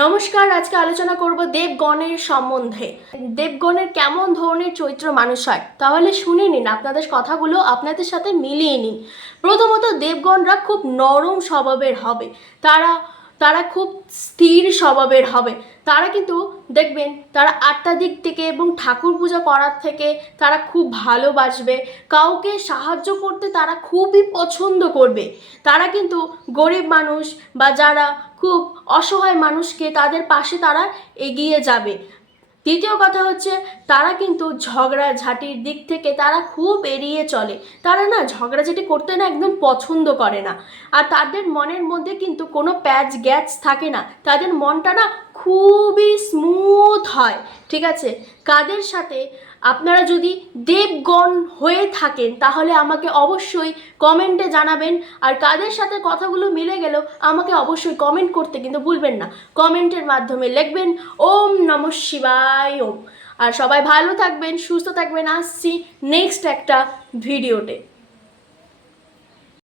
নমস্কার, আজকে আলোচনা করব দেবগণের সম্বন্ধে। দেবগণের কেমন ধরনের চরিত্র মানুষ হয়, তাহলে শুনে নিন, আপনাদের কথাগুলো আপনাদের সাথে মিলিয়ে নিন। প্রথমত, দেবগণরা খুব নরম স্বভাবের হবে। তারা তারা খুব স্থির স্বভাবের হবে। তারা কিন্তু দেখবেন, তারা 8টার দিক থেকে এবং ঠাকুর পূজা করার থেকে তারা খুব ভালোবাসবে। কাউকে সাহায্য করতে তারা খুবই পছন্দ করবে। তারা কিন্তু গরিব মানুষ বা যারা খুব অসহায় মানুষকে তাদের পাশে তারা এগিয়ে যাবে। দ্বিতীয় কথা হচ্ছে, তারা কিন্তু ঝগড়াঝাটির দিক থেকে তারা খুব এড়িয়ে চলে। তারা না ঝগড়াঝাটি করতে না একদম পছন্দ করে না। আর তাদের মনের মধ্যে কিন্তু কোনো প্যাচ গ্যাচ থাকে না। তাদের মনটা না খুবই স্মুথ হয়। ঠিক আছে, কাদের সাথে আপনারা যদি দেবগণ হয়ে থাকেন তাহলে আমাকে অবশ্যই কমেন্টে জানাবেন। আর কাদের সাথে কথাগুলো মিলে গেল আমাকে অবশ্যই কমেন্ট করতে কিন্তু ভুলবেন না। কমেন্টের মাধ্যমে লিখবেন ওম নমঃ শিবায় ওম। আর সবাই ভালো থাকবেন, সুস্থ থাকবেন। আসছি নেক্সট একটা ভিডিওতে।